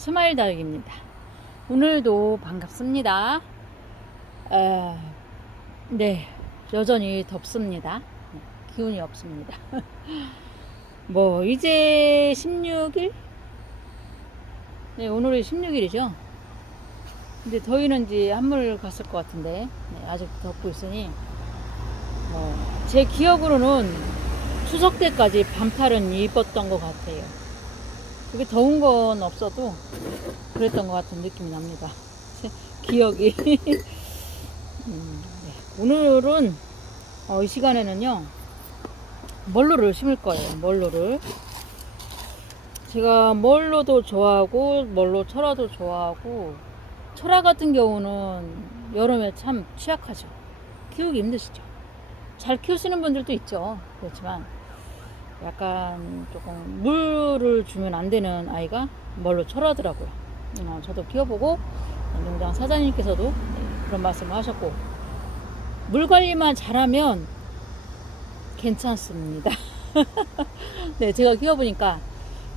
스마일 다육입니다. 오늘도 반갑습니다. 에, 네, 여전히 덥습니다. 네, 기운이 없습니다. 뭐, 이제 16일? 네, 오늘이 16일이죠. 근데 더위는 이제 한물 갔을 것 같은데, 네, 아직 덥고 있으니, 뭐, 제 기억으로는 추석 때까지 반팔은 입었던 것 같아요. 그게 더운 건 없어도 그랬던 것 같은 느낌이 납니다. 제 기억이. 음, 네. 오늘은 어, 이 시간에는요 멀로를 심을 거예요. 멀로를 제가 멀로도 좋아하고 멀로 철화도 좋아하고 철화 같은 경우는 여름에 참 취약하죠. 키우기 힘드시죠. 잘 키우시는 분들도 있죠. 그렇지만 약간 조금 물을 주면 안 되는 아이가 뭘로 철하더라고요. 어, 저도 키워보고 농장 사장님께서도 네, 그런 말씀을 하셨고 물 관리만 잘하면 괜찮습니다. 네, 제가 키워보니까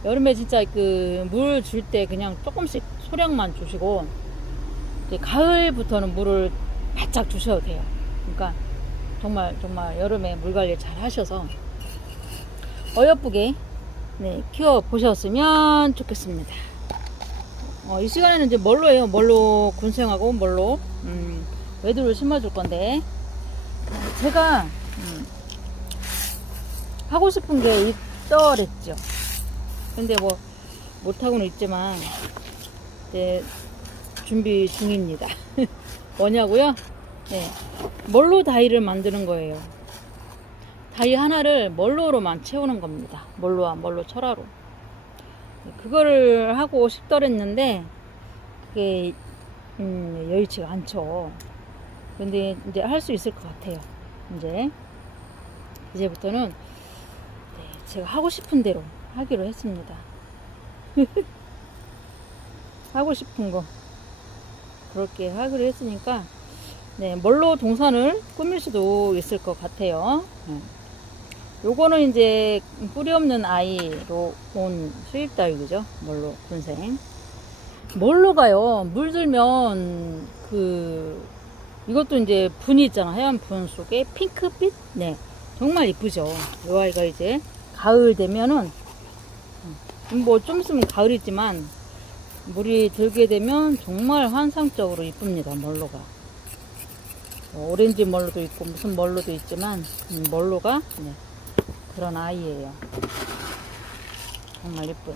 여름에 진짜 그 물 줄 때 그냥 조금씩 소량만 주시고 이제 가을부터는 물을 바짝 주셔도 돼요. 그러니까 정말 정말 여름에 물 관리 잘 하셔서 어여쁘게 네, 키워 보셨으면 좋겠습니다. 어, 이 시간에는 이제 멀로예요. 멀로 군생하고 멀로 음, 외두를 심어줄 건데 어, 제가 음, 하고 싶은 게 있더랬죠. 근데 뭐 못하고는 있지만 이제 준비 중입니다. 뭐냐고요? 네, 멀로 다이를 만드는 거예요. 다이 하나를 멀로로만 채우는 겁니다. 멀로와 멀로 철화로. 그거를 하고 싶더랬는데 그게 음, 여의치가 않죠. 근데 이제 할 수 있을 것 같아요. 이제 이제부터는 네, 제가 하고 싶은 대로 하기로 했습니다. 하고 싶은 거 그렇게 하기로 했으니까 네, 멀로 동산을 꾸밀 수도 있을 것 같아요. 네. 요거는 이제 뿌리 없는 아이로 온 수입 다육이죠. 멀로 군생. 멀로가요. 물들면 그 이것도 이제 분이 있잖아. 하얀 분 속에 핑크빛. 네. 정말 이쁘죠. 요 아이가 이제 가을 되면은 뭐 좀 있으면 가을이지만 물이 들게 되면 정말 환상적으로 이쁩니다. 멀로가. 어, 오렌지 멀로도 있고 무슨 멀로도 있지만 음, 멀로가 네. 그런 아이예요. 정말 예쁜.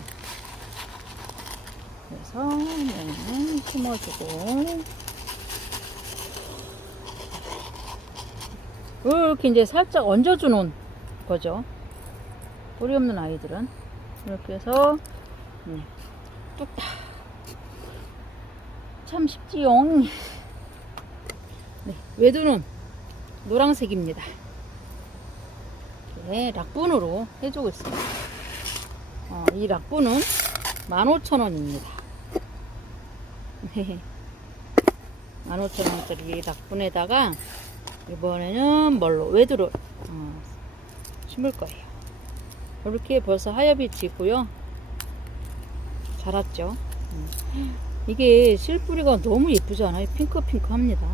그래서 네, 심어주고 이렇게 이제 살짝 얹어주는 거죠. 뿌리 없는 아이들은 이렇게 해서 네, 뚝딱 참 쉽지용. 네, 외두는 노란색입니다. 네, 락분으로 해주고 있습니다. 어, 이 락분은 15,000원입니다. 네. 15,000원짜리 락분에다가 이번에는 뭘로 외두를 어, 심을 거예요. 이렇게 벌써 하엽이 지고요. 자랐죠. 음. 이게 실뿌리가 너무 예쁘지 않아요? 핑크핑크 합니다.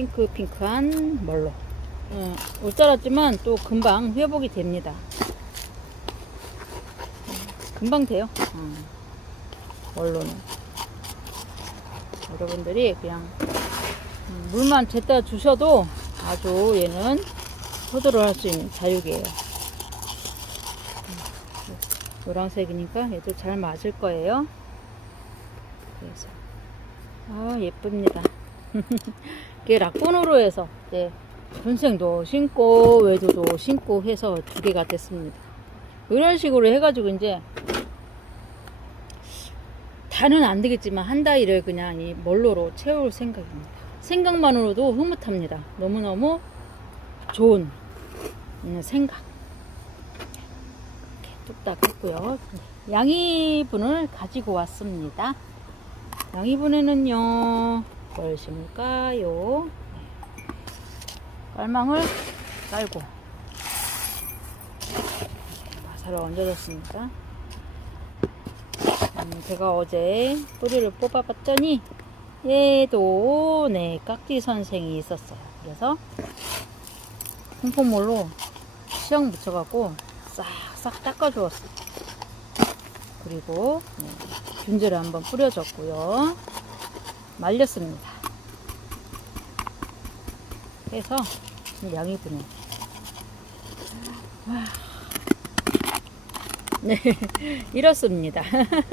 핑크핑크한 멀로 어, 올 자랐지만 또 금방 회복이 됩니다. 금방 돼요. 어, 멀로는. 여러분들이 그냥 음, 물만 제다 주셔도 아주 얘는 소도를 할 수 있는 자육이에요. 음, 노란색이니까 얘도 잘 맞을 거예요. 그래서. 아 예쁩니다 이게 락본으로 해서 네, 분생도 신고 외도도 신고 해서 두 개가 됐습니다. 이런 식으로 해가지고 이제 다는 안 되겠지만 한 다이를 그냥 이 멀로로 채울 생각입니다. 생각만으로도 흐뭇합니다. 너무너무 좋은 음, 생각. 이렇게 뚝딱 했고요. 양이분을 가지고 왔습니다. 양이분에는요. 뭘 심을까요? 네. 깔망을 깔고 잘 얹어졌습니다. 음, 제가 어제 뿌리를 뽑아봤더니 얘도 네 깍지 선생이 있었어요. 그래서 콩콩물로 시약 묻혀갖고 싹싹 닦아주었어요. 그리고 네, 균제를 한번 뿌려줬고요. 말렸습니다. 해서 양이 드네. 와. 네, 이렇습니다.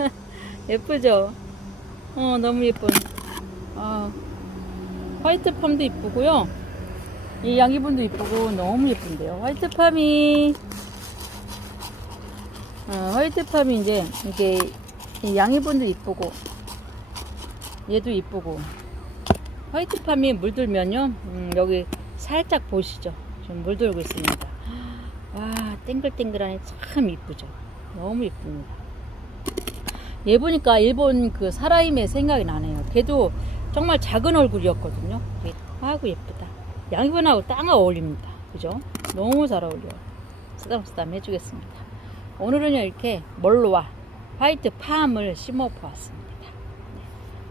예쁘죠? 어, 너무 예쁜. 아, 화이트 팜도 이쁘고요. 이 양이분도 이쁘고 너무 예쁜데요. 화이트 팜이 어, 화이트 팜이 이제 이게 이 양이분도 이쁘고 얘도 이쁘고. 화이트 팜이 물들면요 음, 여기 살짝 보시죠? 좀 물들고 있습니다. 와 땡글땡글하니 참 이쁘죠? 너무 이쁩니다. 얘 보니까 일본 그 사라임의 생각이 나네요. 걔도 정말 작은 얼굴이었거든요. 아이고 예쁘다. 양이분하고 딱 어울립니다. 그죠? 너무 잘 어울려요. 쓰담쓰담 해주겠습니다. 오늘은요 이렇게 멀로와? 화이트 팜을 심어 보았습니다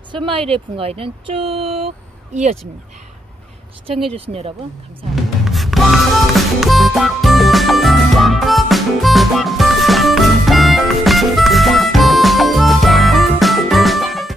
스마일의 분가일은 쭉 이어집니다. 시청해주신 여러분 감사합니다.